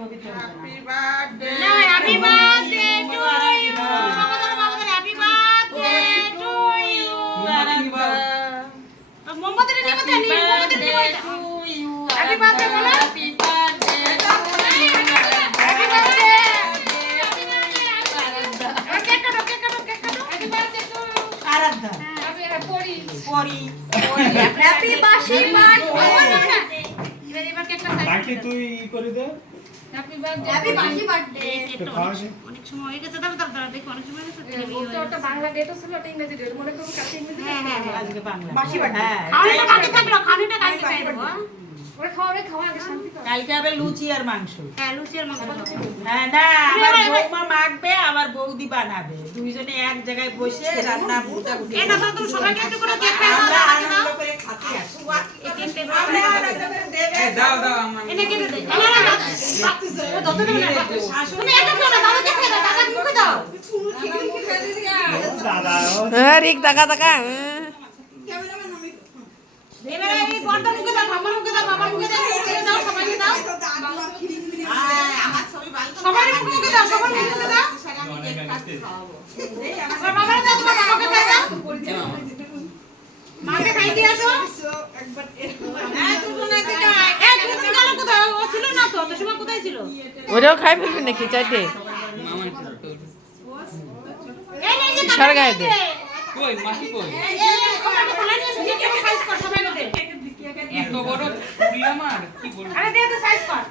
happy birthday না happy birthday to you বাবা happy birthday to you মোমবাতি নিয়ে কথা নি মোমবাতি নিয়ে টু ইউ হ্যাপি বার্থডে বলো happy birthday happy birthday cake কাটো happy birthday to Aradhya happy পরি পরি হ্যাপি বার্থডে এবার কেকটা সাইজ বাকি তুই করে দে happy birthday happy birthday birthday তো খাওয়া দে অনেক সময় হয়ে গেছে দাঁড়া দেখো অনেক সময় হয়ে গেছে ওটা বাংলা ডেটও ছিল ওটা ইংরেজি ডেট মনে করুন কাছে ইংরেজি হ্যাঁ আজকে বাংলা বাসি বার্থডে হ্যাঁ খাওয়াটা কাকে থাকলো খানিটা কাকে খাইবো ওরা খাওয়া আগে শান্তি করে কালকে হবে লুচি আর মাংস হ্যাঁ লুচির মাংস হ্যাঁ না আমার বৌমা মাখবে আমার বৌদি বানাবে দুইজনে এক জায়গায় বসে রান্না বুটাবুটি এই না তো তুমি সবাইকে একটু করে কেক খাও আমরা আনন্দ করে খাতে আসি এই কেকটা দাও দাও আমার এনে কেটে দে না না ও যত দেবে না তুমি একা খাও না দাদা কে খাও দাদা মুখে দাও দাদা রিক টাকা টাকা এবারে এই বড়টা মুখে দাও মামার মুখে দাও মামার মুখে দাও মুখে দাও সবাইকে দাও আমার ছবি ভালো সবার মুখে দাও সবার মুখে দাও আমার মামার দাও তোমার মামাকে খাই দাও মাকে খাই দিয়ে আসো হ্যাঁ তুমি না দিটা এই তুমি গেল কোথায় ও ছিল না তো তো সময় কোথায় ছিল ওরাও খাই ফেলবি নাকি চাইতে এই নে যে সরগায় দে কই মাসি কই এই কমাটা খোলা নিয়ে এসে কেমন সাইজ কর সবাইকে দে এত বড় তুই আমার কি বলবো আরে দে তো সাইজ কর